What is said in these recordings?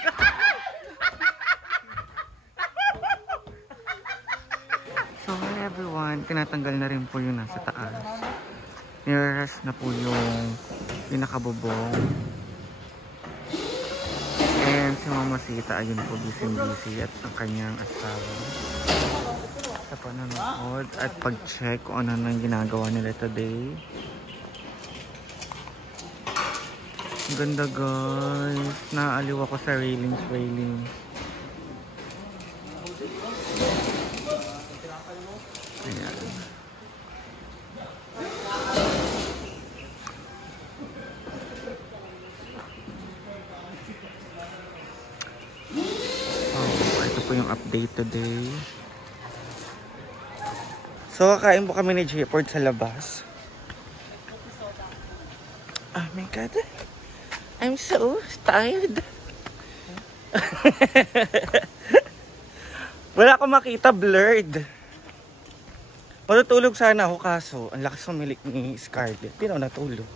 So hi everyone, tinatanggal na rin po yun nasa taas. Nirarush na po yung pinakabubong. And si Mama Sita, ayun po, busy at ang kanyang asawa sa panonood at pag-check kung ano nang ginagawa nila today. Ang ganda guys, naaaliw ako sa railings. Ayan. Ito po yung update today. So, kakain po kami ni Jayford sa labas. Oh my God. I'm so tired. Wala akong makita, blurred. Matutulog sana ako kaso ang lakas sumilik ni Scarlett. Pero natulog.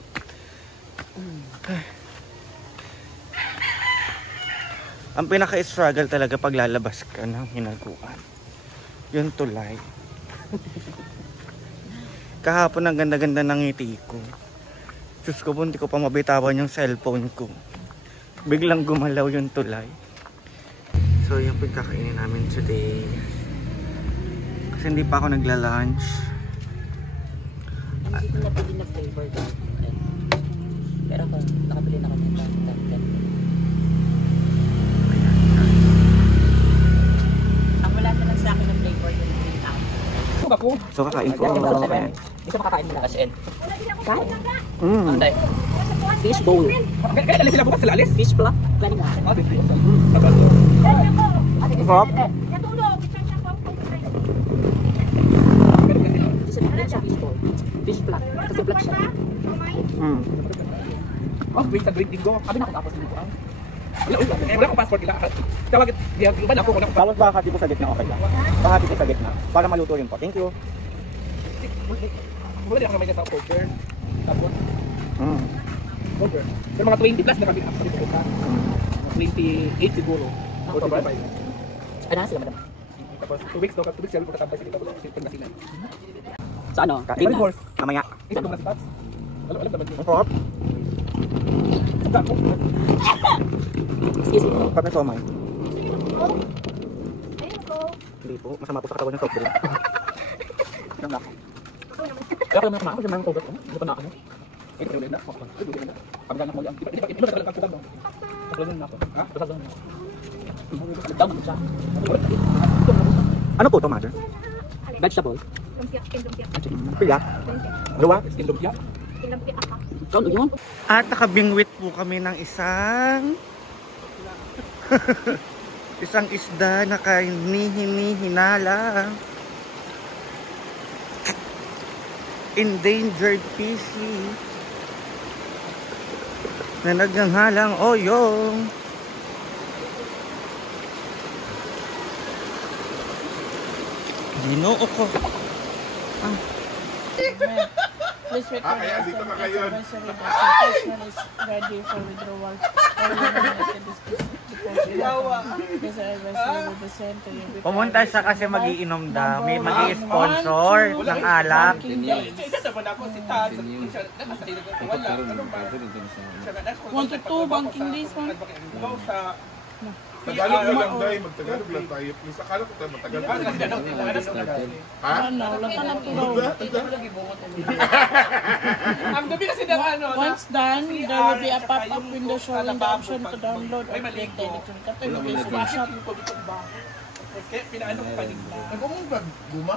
Ang pinaka-struggle talaga pag lalabas ka ng hinaguan. Yung tulay. Kahapon ang ganda-ganda ng ngiti ko. Diyos ko po, hindi ko pa mabitawan yung cellphone ko. Biglang gumalaw yung tulay. So, yung pagkakainin namin today. Kasi hindi pa ako nagla-lunch. Hindi ko nabili na flavor doon. Pero kung nakabili na kami doon. Ang wala na lang sa akin ng flavor yung So, kakain po. Hindi ka makakain mo lang. As in. Kain? Anday. Fish bowl. Kaya alis sila bukas sila alis? Fish plak. Pwede nga. Pop? Fish bowl. Fish plak. Kasi plak siya. Oh, wait, sa grade din go. Sabi na ako tapos dito. Wala akong passport nila. Tawag, iba na ako. Tapos bahati po sa gitna, okay lang. Bahati po sa gitna. Para maluto yun po. Thank you. Wala din ako naman sa poker. Tapos? Poker. Pero mga 20 plus na kami ako dito sa 28 siguro. O 25. Ano na sila, madam? Tapos 2 weeks daw, 2 weeks sila magtatambay sila dito sa Pangasinan. Sa ano? Kain na. Mamaya. Isa doon na si Tats. Alam naman yun. Pop? Excuse me. Pop na somay. Hindi po. Masama po sa katawan ng soft drink. Kaya ako naman kumakas yung mga kogot ko. Hindi pa na ako. Eh, ulit na. Pagdala ko yan. Hindi ba talagang pagkutang doon? Pagdala na ako. Ha? Pagdala na ako. Nagdamag siya. Ano po ito, mother? Vegetable. Pila? Dua? Lumpia? At nakabingwit po kami ng isang isda na kahini-hinala. Endangered species na nagnanghalang oyong. Ginoo ko. Please record kaya dito na kayo. advisory that station is ready for withdrawal. Pumunta siya kasi magiinom daw. May mag-i-sponsor ng alak. One to two banking days, man. Tagalog na lang dahil, magtagalog lang tayo. Please, akala ko tayo matagalog. Ha? Ano, wala ka na tulaw. Ang gabi kasi ng ano. Once done, there will be a pop-up window showing the option to download or click the electronic card. Ito yung screenshot. Kaya pinaano ko kanina. Nag-umong ka, guma?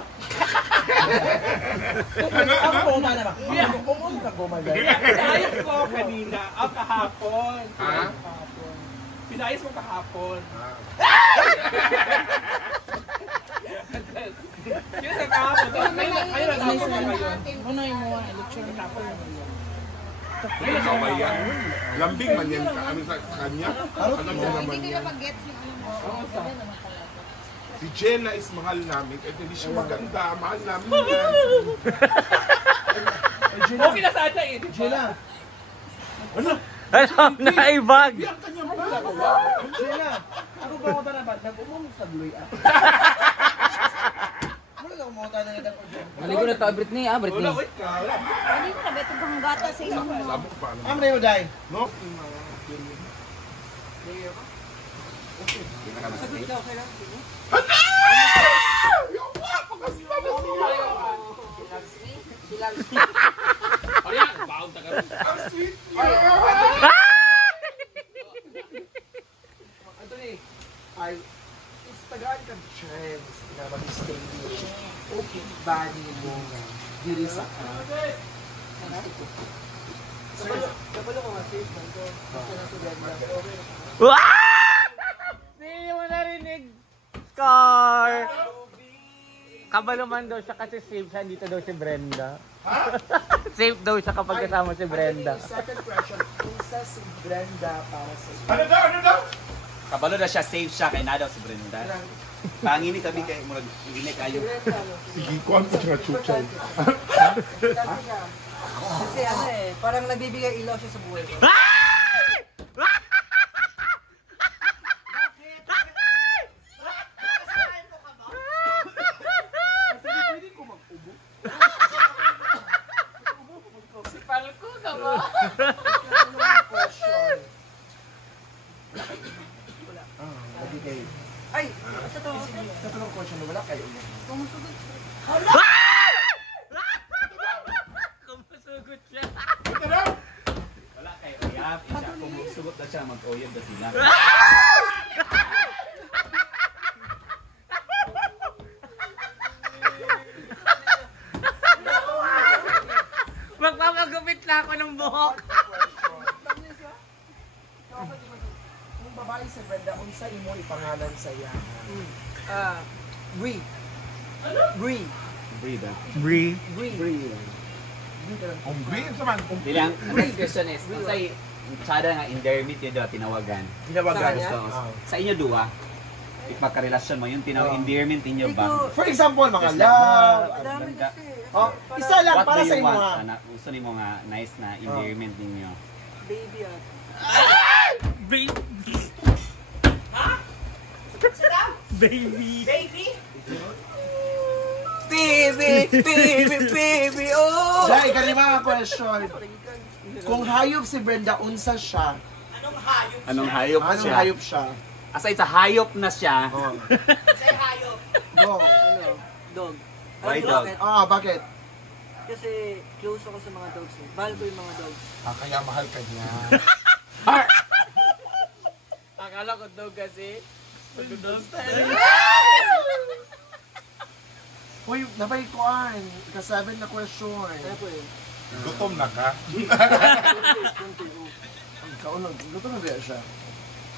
Ako guma naman. Nag-umong ka guma dahil. Pinayos ko kanina. Kahapon. Ha? Pinayos mo kahapon. Yun sa kahapon. Ayun ang ako ngayon. Ano yung mga electronic card? Ayun ang ako yan. Lambing man yan ka. Ano sa kanya? Ano naman yan? Hindi ka pag-gets yung ano mo. Si Jenna is mahal namin. Kahit hindi siya maganda, mahal namin yan. Okay na sana eh. Jenna. Ano? Alam na ibag. Ang kanyang ba? Jenna. nag-umong sa Bluey ah. Wala lang mo tayo nang idang order. Maligo na to, Britney, Britney. Hindi ko na beto bang gata sa imo. Ano na yun, Day? No? Anthony, ay istagaan ka trends na mag-stay okay bani mo nga diri sa ka. Kapalo ko nga safe man ko. Basta na sa ganda. Hindi mo narinig. Car! Kabalo man daw siya kasi safe siya. Dito daw si Brenda. Safe daw siya kapag kasama si Brenda. Second question, isa si Brenda para sa iyo. Kabalo na siya, safe siya, kay na daw si Brenda. Pangin ni sabi kay murag hindi kayo. Sige, kuhan ko siya chuchay. Kasi ano eh, parang nagbibigay ilaw siya sa buhay ko. Ay, sa tanong question, wala kayo. Kumusugod siya. Wala kay uyab, siya kung sugot na siya mag-uyab na sila. Magpapagupit na ako ng buhok. Kung babae si Brenda, unsa imo ipangalan sa iya? Bree. Bree. Brida. Bree. Bree. Ang green sa man. Dilang, next question is, say, tsada nga endearment yun daw tinawagan. Tinawagan. So, sa inyo duwa, ipagkarelasyon mo yung endearment inyo ba? For example, mga Yes, love. Madami kasi. Oh, isa lang What para do sa you imo. want? ha? Gusto ni mo nga nice na endearment ninyo. Baby at. Baby. Baby, oh! Dahil ka mga question. Kung hayop si Brenda, unsa siya? Anong hayop Anong siya? hayop siya? Aside sa hayop na siya, Oh. Go. Ano? Dog. Why Alam mo dog? bakit? Bakit? Kasi close ako sa mga dogs eh. Mahal ko yung mga dogs. Kaya mahal ka niya. Akala ko daw kasi. Uy, nabay kuan. Ika-7 na question. Kaya po eh. Gutom na ka. Kaunag, luto na ba siya?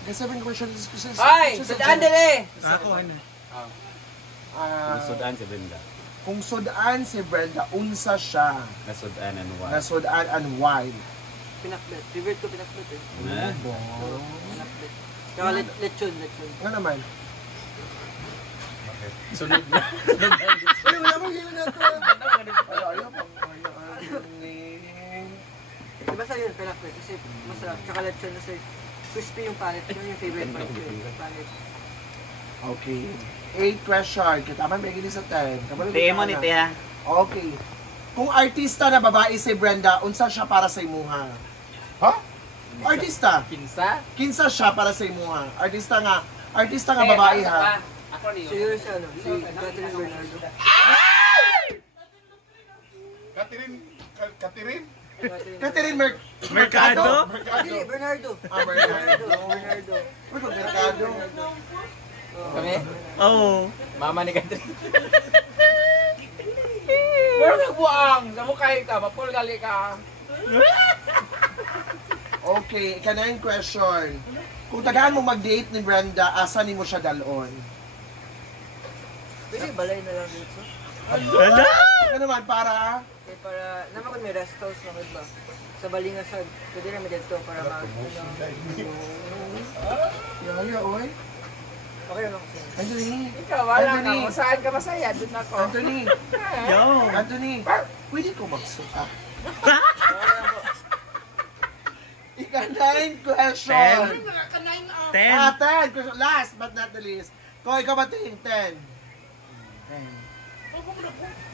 Ika-7 question is Ay! Sadaan dali! Ako, ano? nasudan si Brenda. Kung sudaan si Brenda, unsa siya? Nasudan and what? Nasudaan and why? Pinakbet. Revert ko pinakbet eh. Na? Pinakbet. Tsaka lechon. Nga naman. Sunod na. Ay, wala mo gila na ito. Ayaw pa. Diba sa yun, pinakbet? Kasi masarap. Tsaka lechon kasi crispy yung panet. Yun yung favorite part ko yung panet. Okay. 8 question. Kitaman may gini sa 10. Tiyan mo ni Tia. Okay. Kung artista na babae si Brenda, unsa siya para sa imuha? Ha? Artista. Kinsa? Kinsa siya para sa imuha? Artista nga babae ha. Ako niyo. So yun si ano, si Catherine Bernardo. Katirin? Catherine Mercado? Hindi, Bernardo. Bernardo. Bernardo. Uy, pag Mercado. Kami? Oo. Mama ni Catherine. Pero nagbuang, sa mukha ka, mapul gali ka. Okay, ika-9 question. Kung tagaan mo mag-date ni Brenda, asa ni mo siya dalon? Pwede balay na lang dito. Ala! Ano naman, para? Okay, para, naman kung may rest house na ba? Sa Balingasag, pwede namin dito para mag, Yaya, oy. okay lang kasi. Anthony. Ikaw, wala ka. Anthony. Kung saan ka masaya, dun ako. Anthony. Yo! Anthony. Pwede ko magsuka. Ika-9 question. 10. 10. 10 question. Last but not the least. Ko, ikaw ba 10? 10.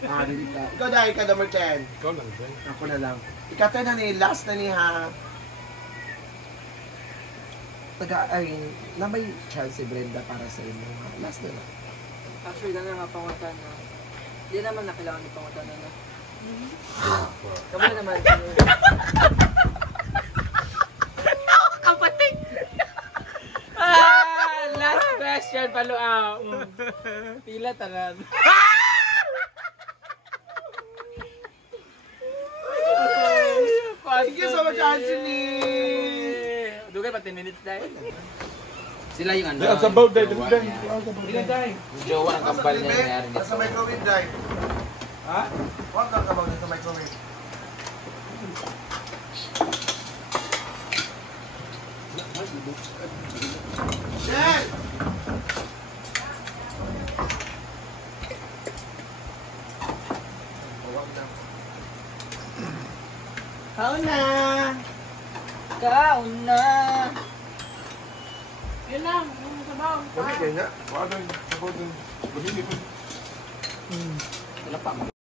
Ah, dili ka. Ikaw dahil ka number 10. Ikaw lang, Ben. Ako na lang. Ikaw 10 na ni, last na ni ha. Na may chance si Brenda para sa inyo. Ha? Last na lang. Actually, gano'n nga pangutan na. Hindi naman na kailangan ni pangutan na. Kamu naman. Kapatid! Last question, paluaw. Pila tanan. Thank you so much, Anthony! Dugay pa 10 minutes dahil. Sila yung ano. Ang sabaw, dahil. Jowa ang kambal niya nangyari Nasa microwave, dahil. Ha? Huwag kang kabaw sa microwave. Yan! How na? Kauna! Yun lang, yung sabaw. Kami kaya nga. Wala, sabaw din. Bumili ko. Wala pa.